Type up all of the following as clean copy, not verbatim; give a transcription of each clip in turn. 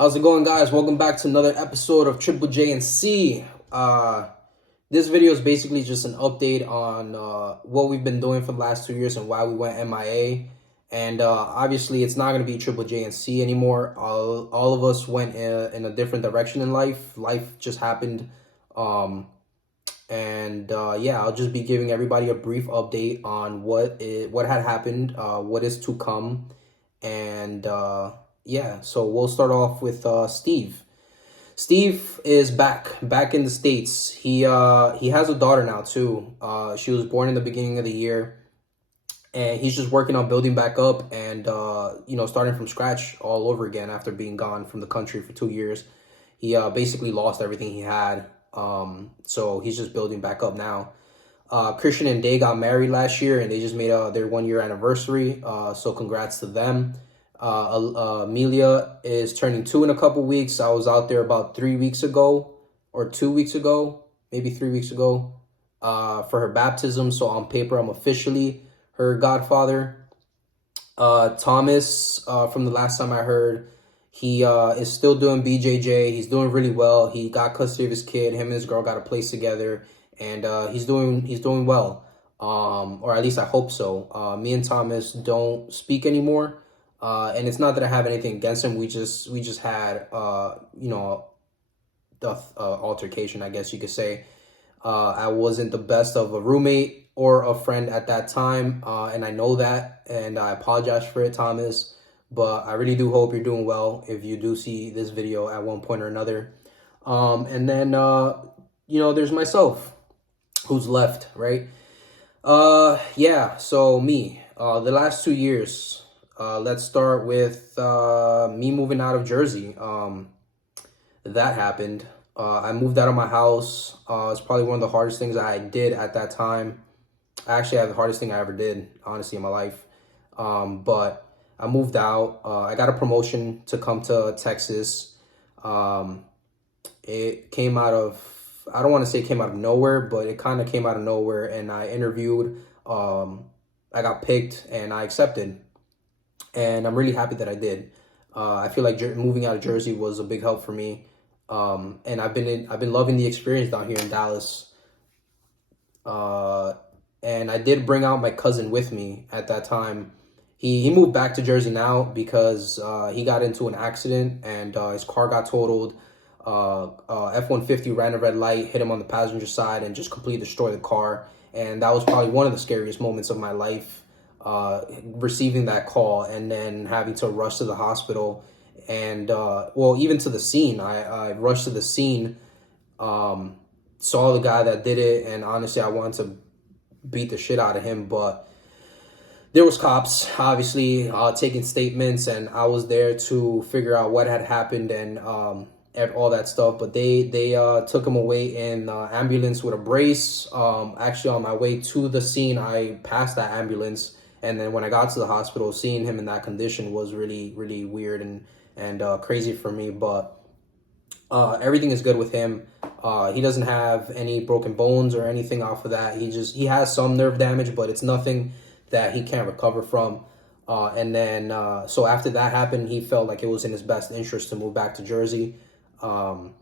How's it going, guys? Welcome back to another episode of Triple J and C. This video is basically just an update on what we've been doing for the last 2 years and why we went MIA. And obviously, it's not going to be Triple J and C anymore. All of us went in a different direction in life. Life just happened. Yeah, I'll just be giving everybody a brief update on what had happened, what is to come, and yeah. So we'll start off with Steve. Steve is back in the States. He has a daughter now too. She was born in the beginning of the year, and he's just working on building back up and starting from scratch all over again after being gone from the country for 2 years. He basically lost everything he had. So he's just building back up now. Christian and Day got married last year, and they just made their 1 year anniversary. So congrats to them. Amelia is turning 2 in a couple weeks. I was out there about 3 weeks ago, or 2 weeks ago, maybe 3 weeks ago, for her baptism. So on paper, I'm officially her godfather. Thomas, from the last time I heard, he is still doing BJJ. He's doing really well. He got custody of his kid. Him and his girl got a place together, and he's doing well. Or at least I hope so. Me and Thomas don't speak anymore. And it's not that I have anything against him. We just had the altercation, I guess you could say. I wasn't the best of a roommate or a friend at that time, and I know that, and I apologize for it, Thomas. But I really do hope you're doing well if you do see this video at one point or another. And then there's myself, who's left, right? Yeah. So me, the last 2 years. Let's start with me moving out of Jersey. That happened. I moved out of my house. It's probably one of the hardest things I did at that time. I actually had the hardest thing I ever did, honestly, in my life. But I moved out. I got a promotion to come to Texas. It came out of, I don't want to say it came out of nowhere, but it kind of came out of nowhere. And I interviewed. I got picked and I accepted. And I'm really happy that I did. I feel like moving out of Jersey was a big help for me. And I've been loving the experience down here in Dallas. And I did bring out my cousin with me at that time. He moved back to Jersey now because he got into an accident and his car got totaled. F-150 ran a red light, hit him on the passenger side, and just completely destroyed the car. And that was probably one of the scariest moments of my life, receiving that call and then having to rush to the hospital. And even to the scene. I rushed to the scene, saw the guy that did it, and honestly, I wanted to beat the shit out of him, but there was cops, obviously, taking statements, and I was there to figure out what had happened and all that stuff. But they took him away in ambulance with a brace. Actually, on my way to the scene, I passed that ambulance, and then when I got to the hospital, seeing him in that condition was really, really weird and crazy for me. But everything is good with him. He doesn't have any broken bones or anything off of that. He has some nerve damage, but it's nothing that he can't recover from. And then so after that happened, he felt like it was in his best interest to move back to Jersey. And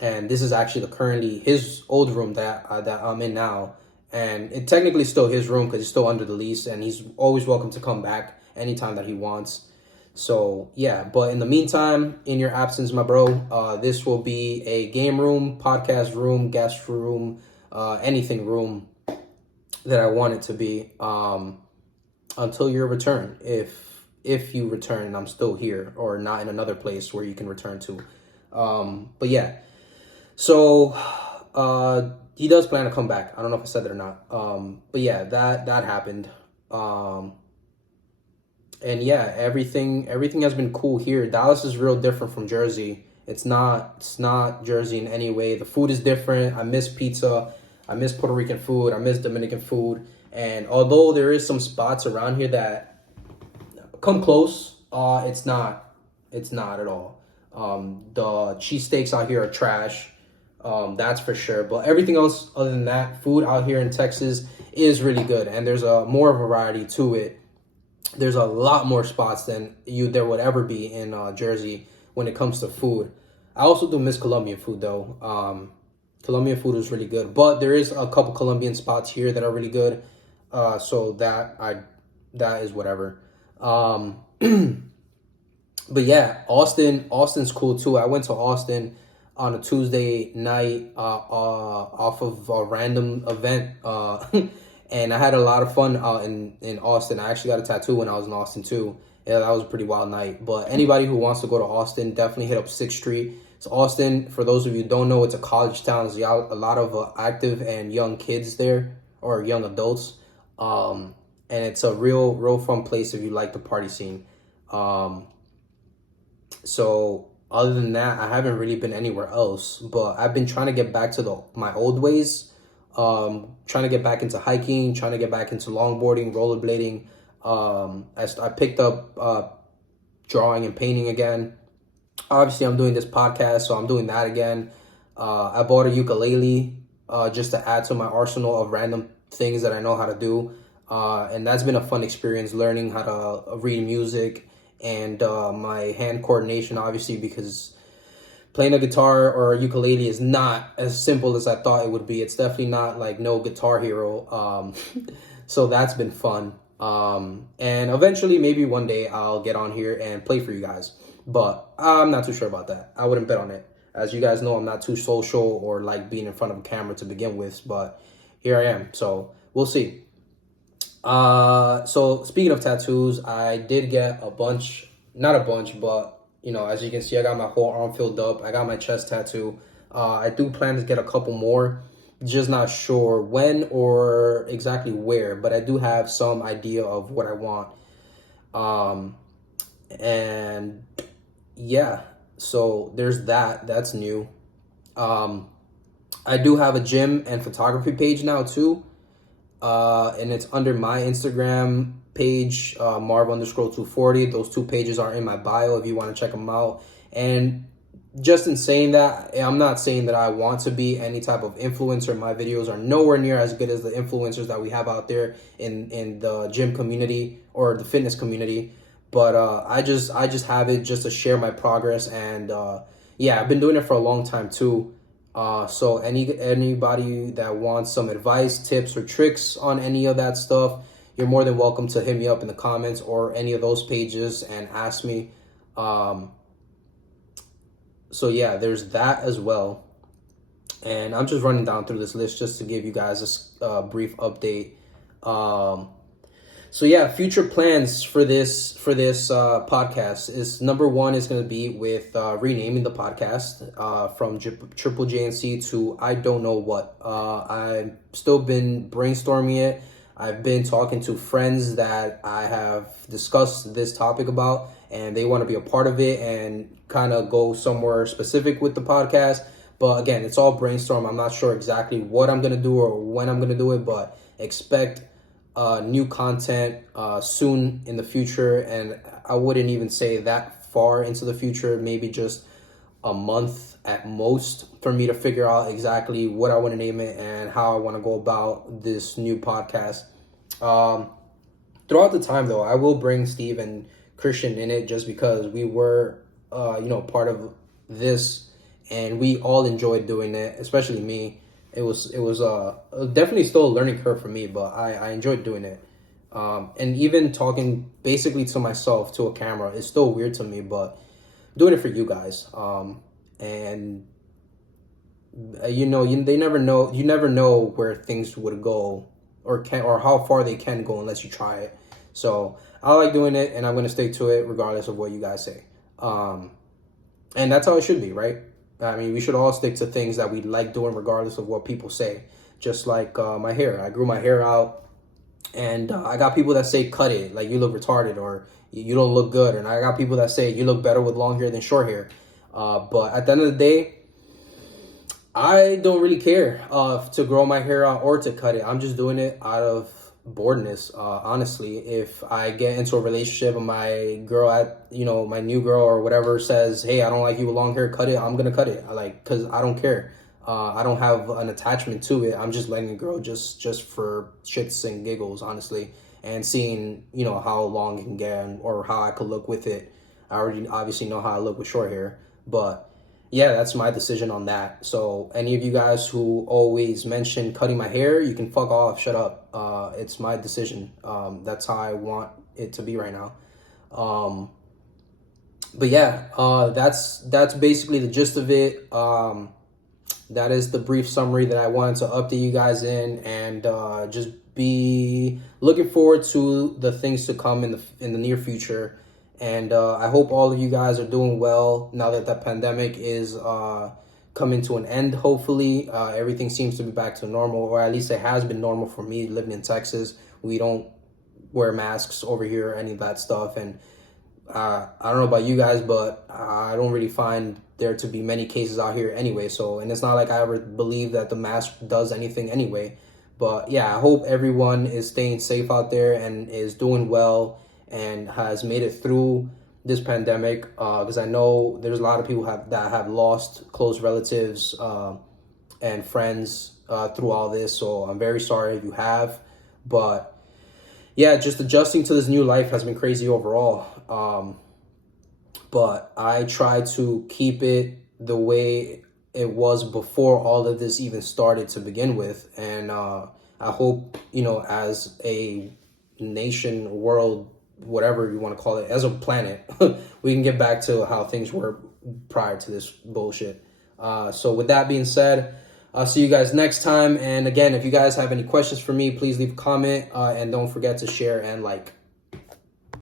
this is actually currently his old room that I'm in now. And it technically is still his room because he's still under the lease, and he's always welcome to come back anytime that he wants. So yeah, but in the meantime, in your absence, my bro, this will be a game room, podcast room, guest room, anything room that I want it to be, until your return. If you return and I'm still here or not in another place where you can return to. But yeah, so he does plan to come back. I don't know if I said that or not. But yeah, that happened. And yeah, everything has been cool here. Dallas is real different from Jersey. It's not Jersey in any way. The food is different. I miss pizza. I miss Puerto Rican food. I miss Dominican food. And although there is some spots around here that come close, it's not at all. The cheesesteaks out here are trash. That's for sure. But everything else other than that, food out here in Texas is really good. And there's a more variety to it. There's a lot more spots than there would ever be in Jersey when it comes to food. I also do miss Colombian food though. Colombian food is really good, but there is a couple Colombian spots here that are really good. So that is whatever. But yeah, Austin's cool too. I went to Austin on a Tuesday night off of a random event, and I had a lot of fun out in Austin. I actually got a tattoo when I was in Austin too. Yeah, that was a pretty wild night. But anybody who wants to go to Austin, definitely hit up Sixth Street. So Austin, for those of you who don't know, it's a college town. There's a lot of active and young kids there, or young adults, and it's a real fun place if you like the party scene. So other than that, I haven't really been anywhere else. But I've been trying to get back to my old ways. Trying to get back into hiking, trying to get back into longboarding, rollerblading. I picked up drawing and painting again. Obviously, I'm doing this podcast, so I'm doing that again. I bought a ukulele just to add to my arsenal of random things that I know how to do. And that's been a fun experience, learning how to read music and my hand coordination, obviously, because playing a guitar or a ukulele is not as simple as I thought it would be. It's definitely not like no Guitar Hero. So that's been fun. And eventually, maybe one day I'll get on here and play for you guys. But I'm not too sure about that. I wouldn't bet on it. As you guys know, I'm not too social or like being in front of a camera to begin with. But here I am. So we'll see. So speaking of tattoos, I did get a bunch, not a bunch, but you know, as you can see, I got my whole arm filled up. I got my chest tattoo. I do plan to get a couple more, just not sure when or exactly where, but I do have some idea of what I want. And yeah, so there's that. That's new. I do have a gym and photography page now too. And it's under my Instagram page, Marv_240. Those two pages are in my bio if you want to check them out. And just in saying that, I'm not saying that I want to be any type of influencer. My videos are nowhere near as good as the influencers that we have out there in the gym community or the fitness community. But I just have it just to share my progress. And yeah, I've been doing it for a long time too. So anybody that wants some advice, tips, or tricks on any of that stuff, you're more than welcome to hit me up in the comments or any of those pages and ask me. So yeah, there's that as well. And I'm just running down through this list just to give you guys a brief update. So yeah, future plans for this podcast is number one is going to be with renaming the podcast from Triple JNC to I don't know what. I've still been brainstorming it. I've been talking to friends that I have discussed this topic about, and they want to be a part of it and kind of go somewhere specific with the podcast. But again, it's all brainstorm. I'm not sure exactly what I'm going to do or when I'm going to do it, but expect new content soon in the future. And I wouldn't even say that far into the future, maybe just a month at most for me to figure out exactly what I want to name it and how I want to go about this new podcast. Throughout the time though, I will bring Steve and Christian in it just because we were part of this and we all enjoyed doing it, especially me. It was definitely still a learning curve for me, but I enjoyed doing it. And even talking basically to myself to a camera is still weird to me, but doing it for you guys. And you never know. You never know where things would go or how far they can go unless you try it. So I like doing it, and I'm gonna stick to it regardless of what you guys say. And that's how it should be, right? I mean, we should all stick to things that we like doing regardless of what people say. Just like my hair. I grew my hair out, and I got people that say cut it, like you look retarded or you don't look good. And I got people that say you look better with long hair than short hair. But at the end of the day, I don't really care to grow my hair out or to cut it. I'm just doing it out of boredness. Honestly, if I get into a relationship and my girl my new girl or whatever says, hey, I don't like you with long hair, cut it, I'm gonna cut it. Because I don't care. I don't have an attachment to it. I'm just letting it grow just for shits and giggles, honestly, and seeing how long it can get or how I could look with it. I already obviously know how I look with short hair. But yeah, that's my decision on that. So any of you guys who always mention cutting my hair, you can fuck off, shut up. It's my decision. That's how I want it to be right now. But yeah, that's basically the gist of it. That is the brief summary that I wanted to update you guys in, and just be looking forward to the things to come in the near future. And I hope all of you guys are doing well now that the pandemic is coming to an end. Hopefully, everything seems to be back to normal, or at least it has been normal for me living in Texas. We don't wear masks over here, any of that stuff, and I don't know about you guys, but I don't really find there to be many cases out here anyway. So, and it's not like I ever believe that the mask does anything anyway. But yeah, I hope everyone is staying safe out there and is doing well and has made it through this pandemic. Because I know there's a lot of people that have lost close relatives and friends through all this. So I'm very sorry if you have, but yeah, just adjusting to this new life has been crazy overall. But I try to keep it the way it was before all of this even started to begin with. And I hope, as a nation, world, whatever you want to call it, as a planet, we can get back to how things were prior to this bullshit. So with that being said, I'll see you guys next time. And again, if you guys have any questions for me, please leave a comment and don't forget to share and like.